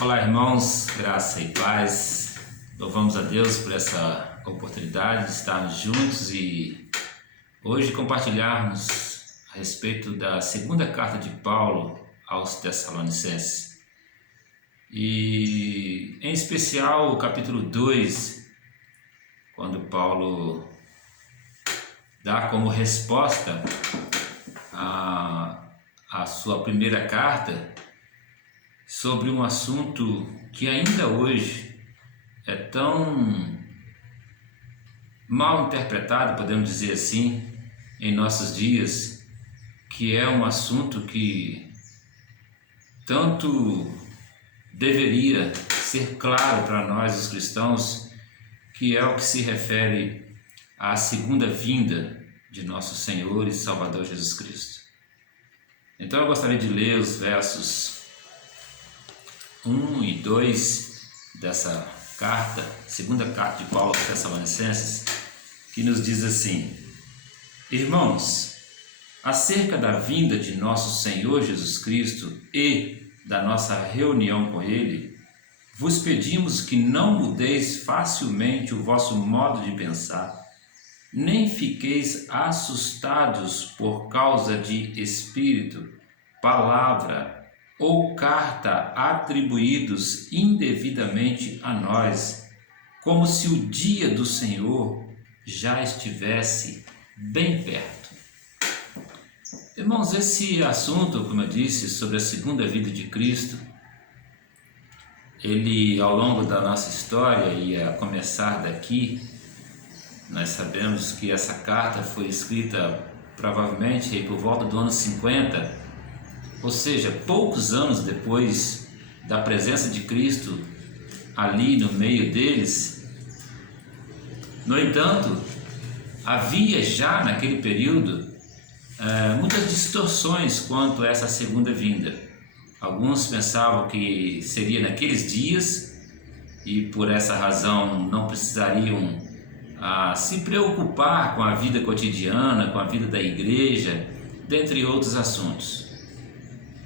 Olá, irmãos, graça e paz. Louvamos a Deus por essa oportunidade de estarmos juntos e hoje compartilharmos a respeito da segunda carta de Paulo aos Tessalonicenses. E em especial o capítulo 2, quando Paulo dá como resposta a sua primeira carta sobre um assunto que ainda hoje é tão mal interpretado, podemos dizer assim, em nossos dias, que é um assunto que tanto deveria ser claro para nós os cristãos, que é o que se refere à segunda vinda de nosso Senhor e Salvador Jesus Cristo. Então eu gostaria de ler os versos 1 e 2 dessa carta, segunda carta de Paulo aos Tessalonicenses, que nos diz assim: Irmãos, acerca da vinda de nosso Senhor Jesus Cristo e da nossa reunião com Ele, vos pedimos que não mudeis facilmente o vosso modo de pensar, nem fiqueis assustados por causa de espírito, palavra ou carta atribuídos indevidamente a nós, como se o dia do Senhor já estivesse bem perto. Irmãos, esse assunto, como eu disse, sobre a segunda vinda de Cristo, ele ao longo da nossa história e a começar daqui, nós sabemos que essa carta foi escrita provavelmente por volta do ano 50, ou seja, poucos anos depois da presença de Cristo ali no meio deles. No entanto, havia já naquele período muitas distorções quanto a essa segunda vinda. Alguns pensavam que seria naqueles dias e por essa razão não precisariam se preocupar com a vida cotidiana, com a vida da igreja, dentre outros assuntos.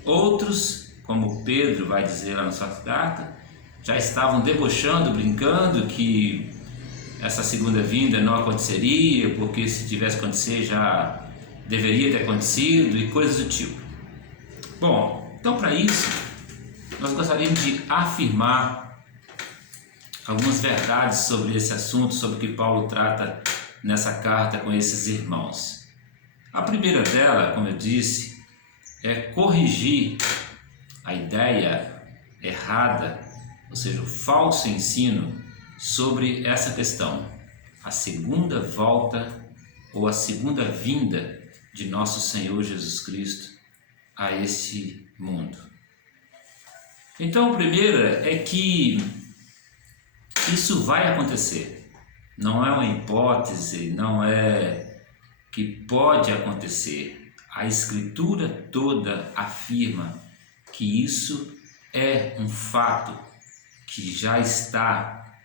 Outros, como Pedro vai dizer lá na sua carta, já estavam debochando, brincando que essa segunda vinda não aconteceria, porque se tivesse acontecido já deveria ter acontecido e coisas do tipo. Bom, então para isso nós gostaríamos de afirmar algumas verdades sobre esse assunto, sobre o que Paulo trata nessa carta com esses irmãos. A primeira dela, como eu disse, é corrigir a ideia errada, ou seja, o falso ensino sobre essa questão, a segunda volta ou a segunda vinda de nosso Senhor Jesus Cristo a esse mundo. Então, a primeira é que isso vai acontecer, não é uma hipótese, não é que pode acontecer. A Escritura toda afirma que isso é um fato que já está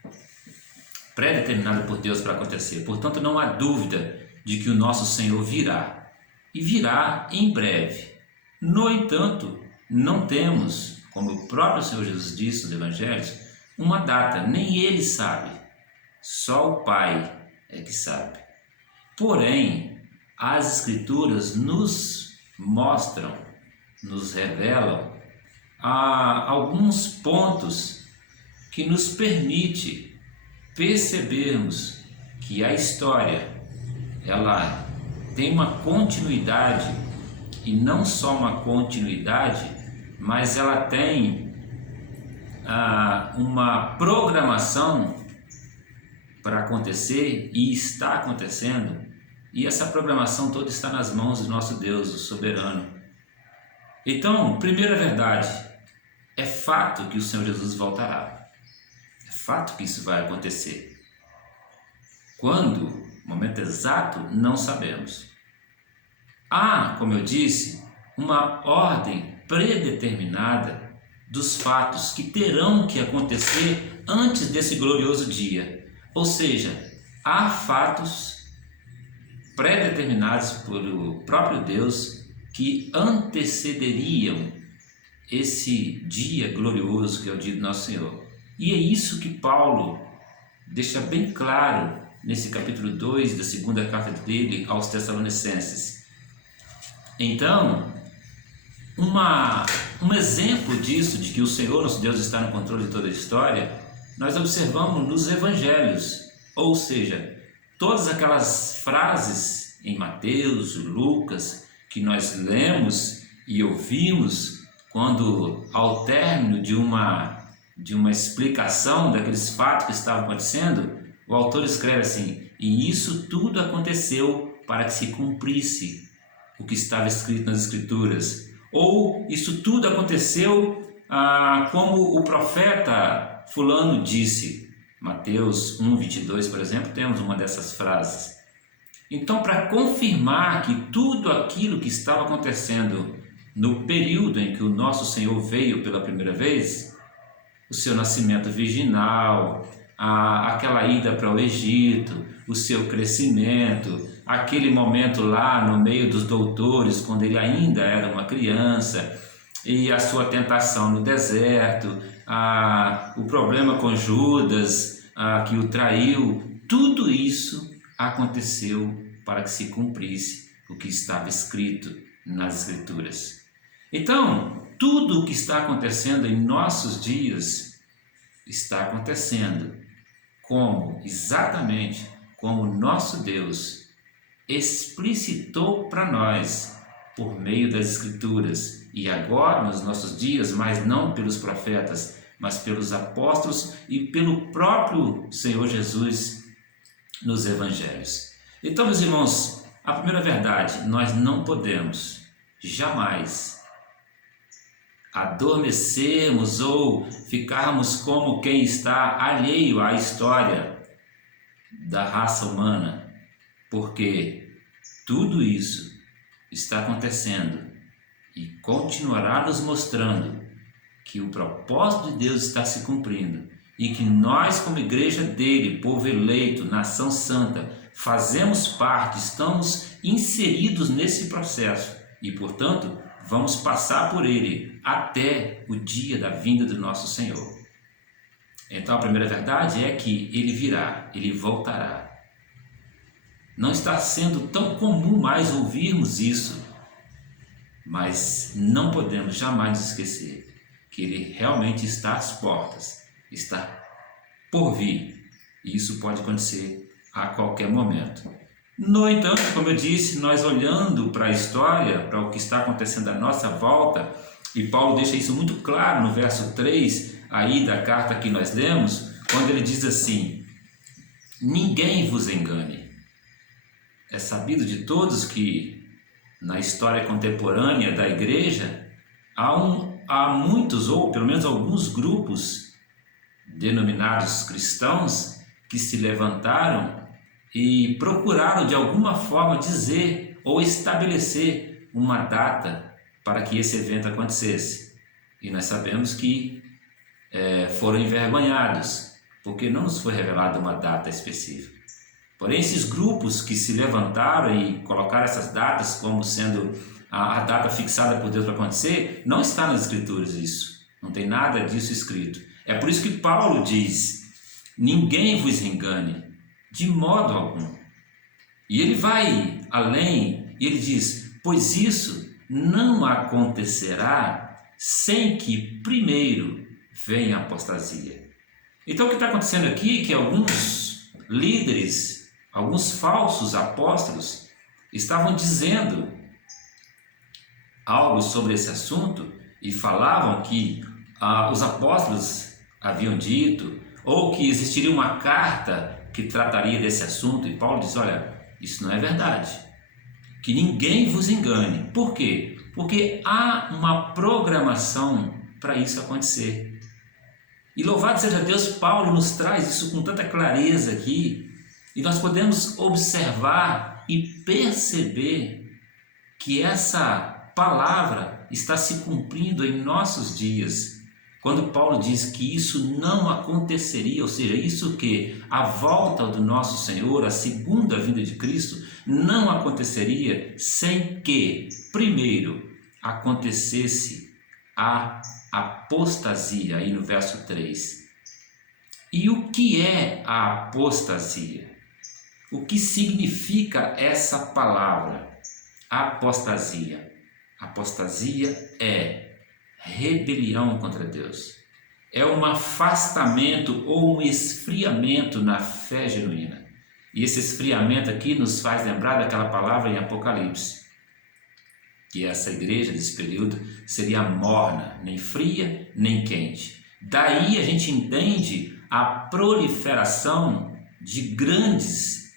pré-determinado por Deus para acontecer. Portanto, não há dúvida de que o nosso Senhor virá, e virá em breve. No entanto, não temos, como o próprio Senhor Jesus disse nos Evangelhos, uma data, nem Ele sabe, só o Pai é que sabe. Porém, as Escrituras nos mostram, nos revelam alguns pontos que nos permite percebermos que a história ela tem uma continuidade, e não só uma continuidade, mas ela tem uma programação para acontecer e está acontecendo. E essa programação toda está nas mãos do nosso Deus, o soberano. Então, primeira verdade, é fato que o Senhor Jesus voltará. É fato que isso vai acontecer. Quando? O momento exato, não sabemos. Há, como eu disse, uma ordem predeterminada dos fatos que terão que acontecer antes desse glorioso dia. Ou seja, há fatos pré-determinados pelo próprio Deus que antecederiam esse dia glorioso que é o dia do nosso Senhor. E é isso que Paulo deixa bem claro nesse capítulo 2 da segunda carta dele aos Tessalonicenses. Então, um exemplo disso, de que o Senhor, nosso Deus, está no controle de toda a história, nós observamos nos evangelhos, ou seja, todas aquelas frases em Mateus, Lucas, que nós lemos e ouvimos quando, ao término de uma explicação daqueles fatos que estavam acontecendo, o autor escreve assim: e isso tudo aconteceu para que se cumprisse o que estava escrito nas Escrituras. Ou isso tudo aconteceu como o profeta fulano disse. Mateus 1:22, por exemplo, temos uma dessas frases. Então, para confirmar que tudo aquilo que estava acontecendo no período em que o nosso Senhor veio pela primeira vez, o seu nascimento virginal, aquela ida para o Egito, o seu crescimento, aquele momento lá no meio dos doutores, quando ele ainda era uma criança, e a sua tentação no deserto, o problema com Judas, que o traiu, tudo isso aconteceu para que se cumprisse o que estava escrito nas Escrituras. Então, tudo o que está acontecendo em nossos dias está acontecendo exatamente como nosso Deus explicitou para nós por meio das Escrituras, e agora nos nossos dias, mas não pelos profetas, mas pelos apóstolos e pelo próprio Senhor Jesus nos evangelhos. Então, meus irmãos, a primeira verdade: nós não podemos jamais adormecermos ou ficarmos como quem está alheio à história da raça humana, porque tudo isso está acontecendo e continuará nos mostrando que o propósito de Deus está se cumprindo e que nós, como igreja dele, povo eleito, nação santa, fazemos parte, estamos inseridos nesse processo e, portanto, vamos passar por ele até o dia da vinda do nosso Senhor. Então, a primeira verdade é que ele virá, ele voltará. Não está sendo tão comum mais ouvirmos isso, mas não podemos jamais nos esquecer que ele realmente está às portas, está por vir, e isso pode acontecer a qualquer momento. No entanto, como eu disse, nós olhando para a história, para o que está acontecendo à nossa volta, e Paulo deixa isso muito claro no verso 3 aí da carta que nós lemos, quando ele diz assim: ninguém vos engane. É sabido de todos que na história contemporânea da igreja há muitos, ou pelo menos alguns grupos denominados cristãos que se levantaram e procuraram de alguma forma dizer ou estabelecer uma data para que esse evento acontecesse. E nós sabemos que foram envergonhados, porque não nos foi revelada uma data específica. Porém, esses grupos que se levantaram e colocaram essas datas como sendo a data fixada por Deus para acontecer, não está nas Escrituras isso. Não tem nada disso escrito. É por isso que Paulo diz: ninguém vos engane, de modo algum. E ele vai além, e ele diz: pois isso não acontecerá sem que primeiro venha a apostasia. Então, o que está acontecendo aqui é que alguns líderes, alguns falsos apóstolos, estavam dizendo algo sobre esse assunto e falavam que os apóstolos haviam dito, ou que existiria uma carta que trataria desse assunto, e Paulo diz: olha, isso não é verdade, que ninguém vos engane. Por quê? Porque há uma programação para isso acontecer. E louvado seja Deus, Paulo nos traz isso com tanta clareza aqui, e nós podemos observar e perceber que essa palavra está se cumprindo em nossos dias. Quando Paulo diz que isso não aconteceria, ou seja, isso que a volta do nosso Senhor, a segunda vinda de Cristo, não aconteceria sem que, primeiro, acontecesse a apostasia, aí no verso 3. E o que é a apostasia? O que significa essa palavra, apostasia? Apostasia é rebelião contra Deus. É um afastamento ou um esfriamento na fé genuína. E esse esfriamento aqui nos faz lembrar daquela palavra em Apocalipse, que essa igreja desse período seria morna, nem fria, nem quente. Daí a gente entende a proliferação de grandes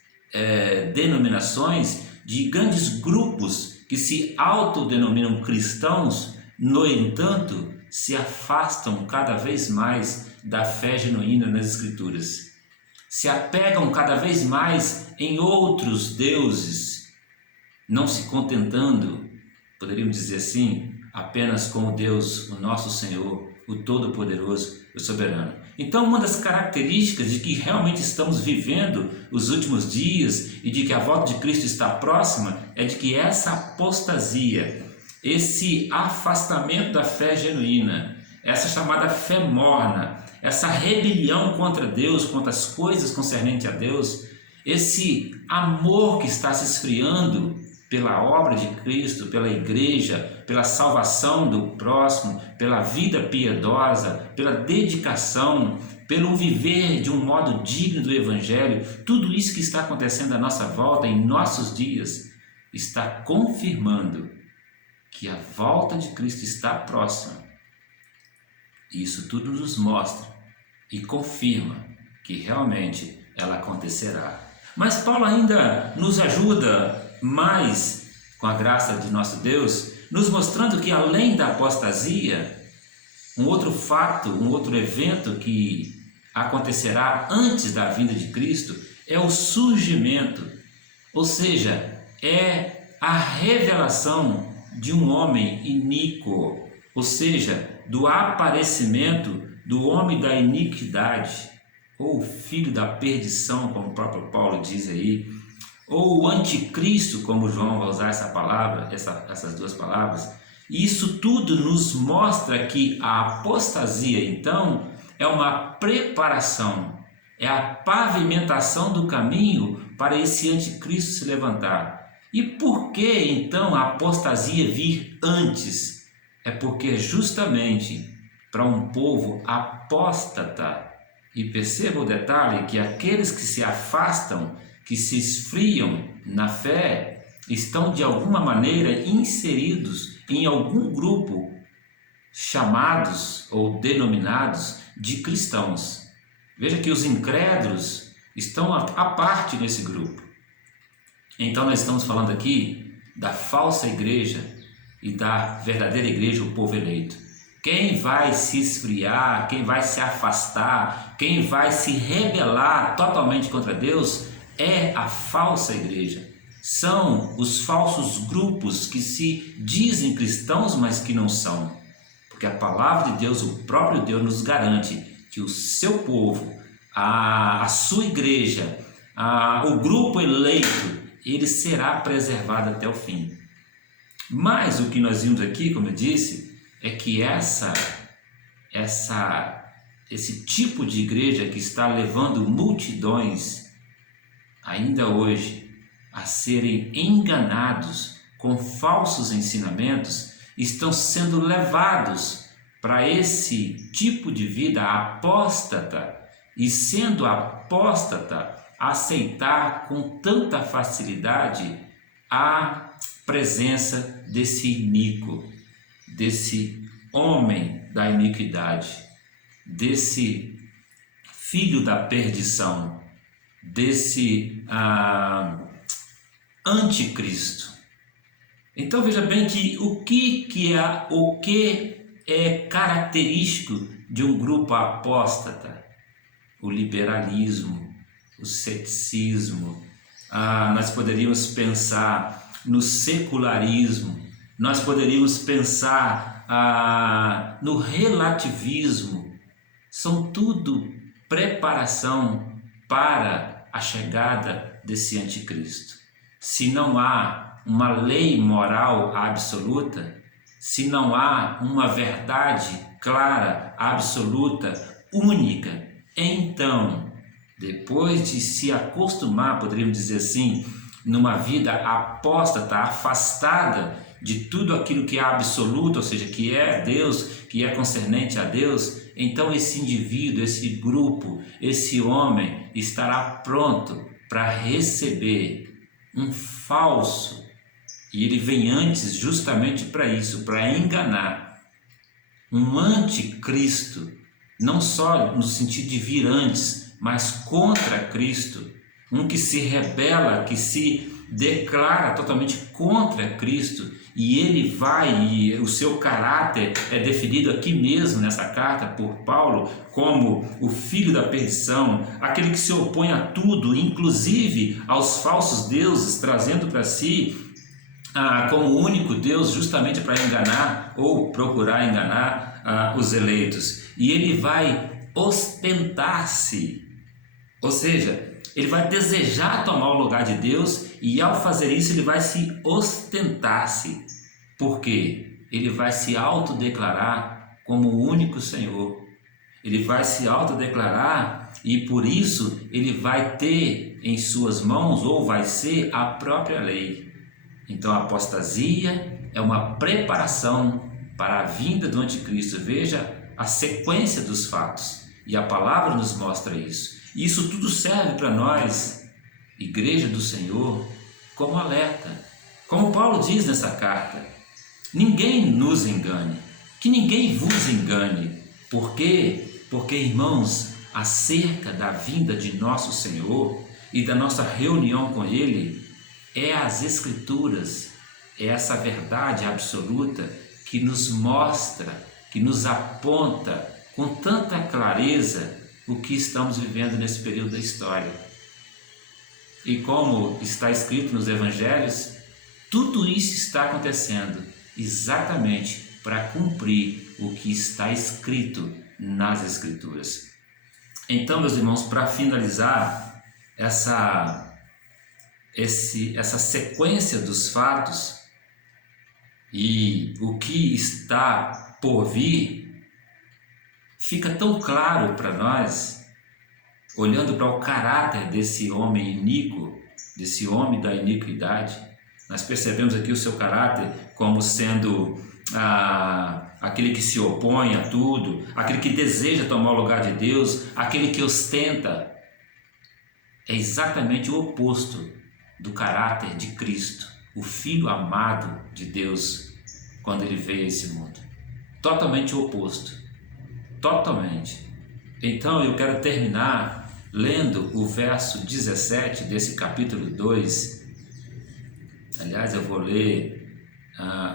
denominações, de grandes grupos que se autodenominam cristãos, no entanto, se afastam cada vez mais da fé genuína nas Escrituras. Se apegam cada vez mais em outros deuses, não se contentando, poderíamos dizer assim, apenas com o Deus, o nosso Senhor, o Todo-Poderoso, o Soberano. Então, uma das características de que realmente estamos vivendo os últimos dias e de que a volta de Cristo está próxima é de que essa apostasia, esse afastamento da fé genuína, essa chamada fé morna, essa rebelião contra Deus, contra as coisas concernentes a Deus, esse amor que está se esfriando pela obra de Cristo, pela igreja, pela salvação do próximo, pela vida piedosa, pela dedicação, pelo viver de um modo digno do Evangelho, tudo isso que está acontecendo à nossa volta, em nossos dias, está confirmando que a volta de Cristo está próxima. Isso tudo nos mostra e confirma que realmente ela acontecerá. Mas Paulo ainda nos ajuda mais, com a graça de nosso Deus, nos mostrando que além da apostasia, um outro fato, um outro evento que acontecerá antes da vinda de Cristo é o surgimento, ou seja, é a revelação de um homem iníquo, ou seja, do aparecimento do homem da iniquidade, ou filho da perdição, como o próprio Paulo diz aí, ou o anticristo, como João vai usar essa palavra, essas duas palavras. E isso tudo nos mostra que a apostasia, então, é uma preparação, é a pavimentação do caminho para esse anticristo se levantar. E por que, então, a apostasia vir antes? É porque justamente para um povo apóstata, e perceba o detalhe que aqueles que se afastam, que se esfriam na fé, estão de alguma maneira inseridos em algum grupo chamados ou denominados de cristãos. Veja que os incrédulos estão à parte desse grupo. Então nós estamos falando aqui da falsa igreja e da verdadeira igreja, o povo eleito. Quem vai se esfriar, quem vai se afastar, quem vai se rebelar totalmente contra Deus é a falsa igreja. São os falsos grupos que se dizem cristãos, mas que não são. Porque a palavra de Deus, o próprio Deus, nos garante que o seu povo, a sua igreja, o grupo eleito, ele será preservado até o fim. Mas o que nós vimos aqui, como eu disse, é que esse tipo de igreja que está levando multidões ainda hoje a serem enganados com falsos ensinamentos, estão sendo levados para esse tipo de vida apóstata, e sendo apóstata, aceitar com tanta facilidade a presença desse iníquo, desse homem da iniquidade, desse filho da perdição, desse anticristo. Então veja bem que o que é característico de um grupo apóstata? O liberalismo, o ceticismo, nós poderíamos pensar no secularismo, nós poderíamos pensar no relativismo. São tudo preparação para a chegada desse anticristo. Se não há uma lei moral absoluta, se não há uma verdade clara, absoluta, única, então, depois de se acostumar, poderíamos dizer assim, numa vida apóstata, afastada de tudo aquilo que é absoluto, ou seja, que é Deus, que é concernente a Deus, então esse indivíduo, esse grupo, esse homem estará pronto para receber um falso, e ele vem antes justamente para isso, para enganar, um anticristo, não só no sentido de vir antes, mas contra Cristo, um que se rebela, que se declara totalmente contra Cristo, e ele vai, e o seu caráter é definido aqui mesmo nessa carta por Paulo como o filho da perdição, aquele que se opõe a tudo, inclusive aos falsos deuses, trazendo para si como único Deus justamente para enganar ou procurar enganar os eleitos. E ele vai ostentar-se, ou seja, ele vai desejar tomar o lugar de Deus, e ao fazer isso ele vai se ostentar-se. Por quê? Ele vai se autodeclarar como o único Senhor. Ele vai se autodeclarar e por isso ele vai ter em suas mãos, ou vai ser, a própria lei. Então a apostasia é uma preparação para a vinda do anticristo. Veja a sequência dos fatos, e a palavra nos mostra isso. Isso tudo serve para nós, Igreja do Senhor, como alerta. Como Paulo diz nessa carta, ninguém nos engane, que ninguém vos engane. Por quê? Porque, irmãos, acerca da vinda de nosso Senhor e da nossa reunião com Ele, é as Escrituras, é essa verdade absoluta que nos mostra, que nos aponta com tanta clareza o que estamos vivendo nesse período da história. E como está escrito nos Evangelhos, tudo isso está acontecendo exatamente para cumprir o que está escrito nas Escrituras. Então, meus irmãos, para finalizar essa sequência dos fatos e o que está por vir, fica tão claro para nós, olhando para o caráter desse homem iníquo, desse homem da iniquidade. Nós percebemos aqui o seu caráter como sendo aquele que se opõe a tudo, aquele que deseja tomar o lugar de Deus, aquele que ostenta. É exatamente o oposto do caráter de Cristo, o Filho amado de Deus, quando ele veio a esse mundo. Totalmente o oposto. Totalmente. Então eu quero terminar lendo o verso 17 desse capítulo 2. Aliás, eu vou ler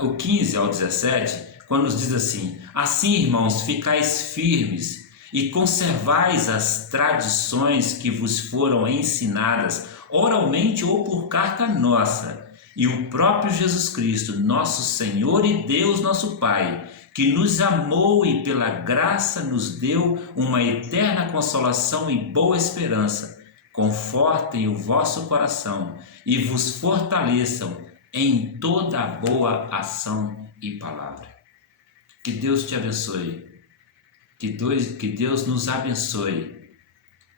o 15 ao 17, quando nos diz assim: assim, irmãos, ficais firmes e conservais as tradições que vos foram ensinadas, oralmente ou por carta nossa, e o próprio Jesus Cristo, nosso Senhor e Deus nosso Pai, que nos amou e pela graça nos deu uma eterna consolação e boa esperança, confortem o vosso coração e vos fortaleçam em toda a boa ação e palavra. Que Deus te abençoe, que Deus nos abençoe,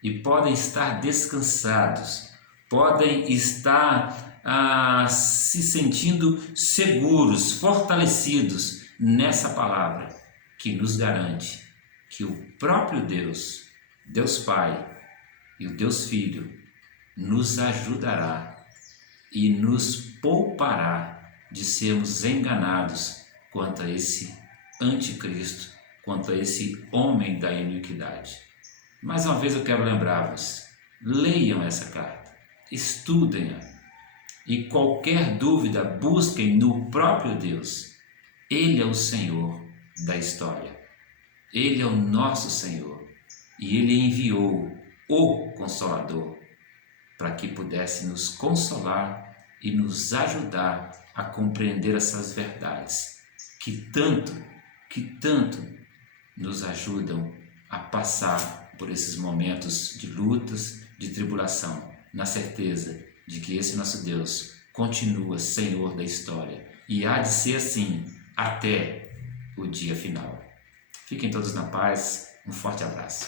e podem estar descansados, podem estar se sentindo seguros, fortalecidos nessa palavra que nos garante que o próprio Deus, Deus Pai e o Deus Filho, nos ajudará e nos poupará de sermos enganados quanto a esse anticristo, quanto a esse homem da iniquidade. Mais uma vez eu quero lembrar-vos, leiam essa carta, estudem-a, e qualquer dúvida busquem no próprio Deus. Ele é o Senhor da história, Ele é o nosso Senhor, e Ele enviou o Consolador para que pudesse nos consolar e nos ajudar a compreender essas verdades que tanto nos ajudam a passar por esses momentos de lutas, de tribulação, na certeza de que esse nosso Deus continua Senhor da história, e há de ser assim até o dia final. Fiquem todos na paz, um forte abraço.